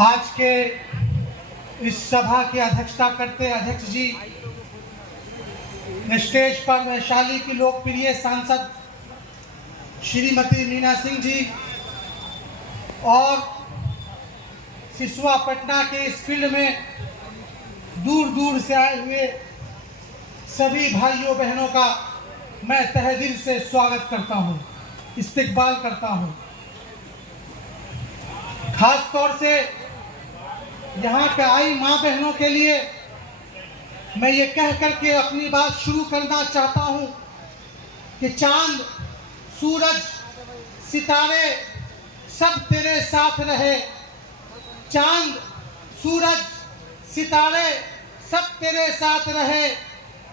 आज के इस सभा की अध्यक्षता करते अध्यक्ष जी, स्टेज पर वैशाली की लोकप्रिय सांसद श्रीमती मीना सिंह जी और सिसवा पटना के इस फील्ड में दूर दूर से आए हुए सभी भाइयों बहनों का मैं तहे दिल से स्वागत करता हूं, इस्तकबाल करता हूं। खास तौर से यहाँ पे आई माँ बहनों के लिए मैं ये कह करके अपनी बात शुरू करना चाहता हूँ कि चांद, सूरज, सितारे सब तेरे साथ रहे। चांद, सूरज, सितारे सब तेरे साथ रहे।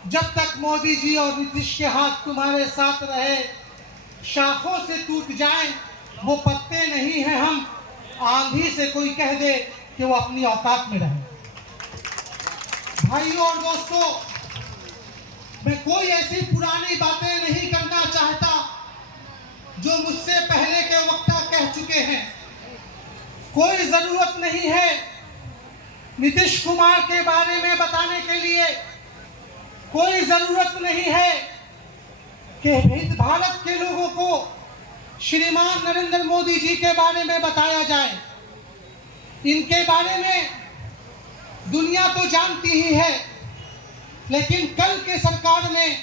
जब तक मोदी जी और नीतीश के हाथ तुम्हारे साथ रहे। शाखों से टूट जाएं वो पत्ते नहीं हैं हम, आंधी से कोई कह दे कि वो अपनी औकात में रहे। भाइयों और दोस्तों, मैं कोई ऐसी पुरानी बातें नहीं करना चाहता जो मुझसे पहले के वक्ता कह चुके हैं। कोई जरूरत नहीं है नीतीश कुमार के बारे में बताने के लिए। कोई जरूरत नहीं है कि भारत के लोगों को श्रीमान नरेंद्र मोदी जी के बारे में बताया जाए। इनके बारे में दुनिया तो जानती ही है, लेकिन कल के सरकार में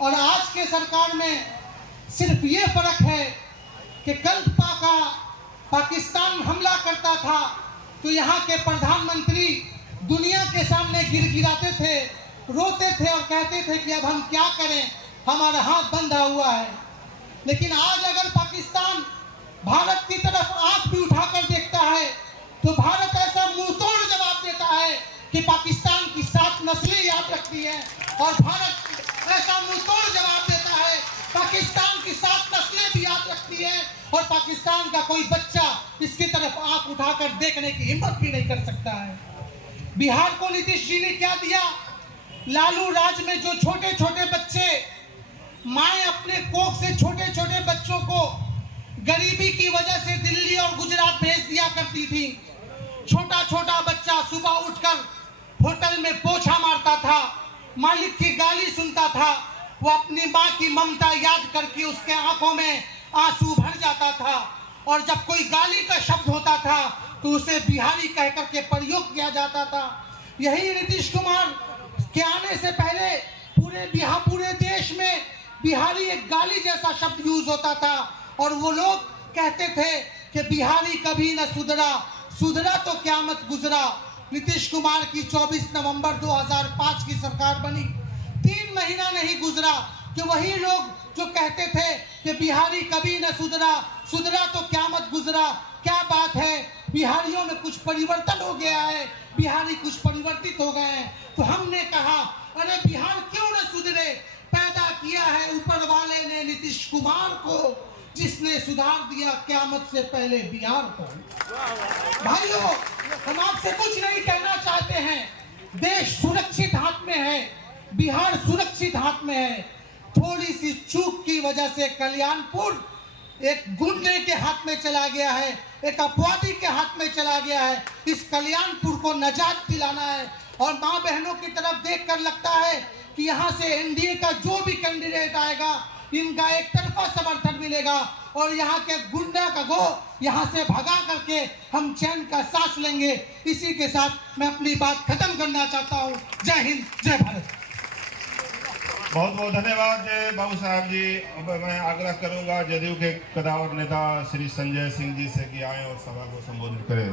और आज के सरकार में सिर्फ ये फर्क है कि कल पाकिस्तान हमला करता था तो यहाँ के प्रधानमंत्री दुनिया के सामने गिड़गिड़ाते थे, रोते थे और कहते थे कि अब हम क्या करें, हमारा हाथ बंधा हुआ है। लेकिन आज अगर पाकिस्तान भारत की तरफ आंख भी उठाकर देखता है तो भारत ऐसा मुंह तोड़ जवाब देता है कि पाकिस्तान की 7 नस्लें याद रखती है, और भारत ऐसा मुंह तोड़ जवाब देता है पाकिस्तान की 7 नस्लें भी याद रखती है, और पाकिस्तान का कोई बच्चा इसकी तरफ आंख उठाकर देखने की हिम्मत भी नहीं कर सकता है। बिहार को नीतीश जी ने क्या दिया? लालू राज में जो छोटे छोटे बच्चे, माए अपने कोख से छोटे छोटे बच्चों को गरीबी की वजह से दिल्ली और गुजरात भेज दिया करती थी। छोटा छोटा बच्चा सुबह उठकर होटल में पोछा मारता था, मालिक की गाली सुनता था, वो अपनी माँ की ममता याद करके उसके आंखों में आंसू भर जाता था, और जब कोई गाली का शब्द होता था तो उसे बिहारी कह करके प्रयोग किया जाता था। यही नीतीश कुमार के आने से पहले पूरे देश में बिहारी एक गाली जैसा शब्द यूज होता था, और वो लोग कहते थे कि बिहारी कभी न सुधरा, सुधरा तो क़यामत गुजरा। नीतीश कुमार की 24 नवंबर 2005 की सरकार बनी, 3 महीना नहीं गुजरा कि वही लोग जो कहते थे कि बिहारी कभी न सुधरा, सुधरा तो क़यामत गुजरा। क्या बात है, बिहारियों में कुछ परिवर्तन हो गया है, बिहारी कुछ परिवर्तित हो गए हैं। तो हमने कहा अरे बिहार क्यों न सुधरे, पैदा किया है ऊपर वाले ने नीतीश कुमार को, जिसने सुधार दिया क़यामत से पहले बिहार को। भाइयों, हम आपसे कुछ नहीं कहना चाहते हैं, देश सुरक्षित हाथ में है, बिहार सुरक्षित हाथ में है। थोड़ी सी चूक की वजह से कल्याणपुर एक गुंडे के हाथ में चला गया है, एक अपराधी के हाथ में चला गया है। इस कल्याणपुर को नजात दिलाना है, और माँ बहनों की तरफ देखकर लगता है कि यहाँ से एनडीए का जो भी कैंडिडेट आएगा इनका एक तरफा समर्थन मिलेगा, और यहाँ के गुंडा का गो यहाँ से भगा करके हम चैन का सांस लेंगे। इसी के साथ मैं अपनी बात खत्म करना चाहता हूँ। जय हिंद, जय भारत। बहुत बहुत धन्यवाद बाबू साहब जी। अब मैं आग्रह करूंगा जदयू के कदावर नेता श्री संजय सिंह जी से कि आए और सभा को संबोधित करें।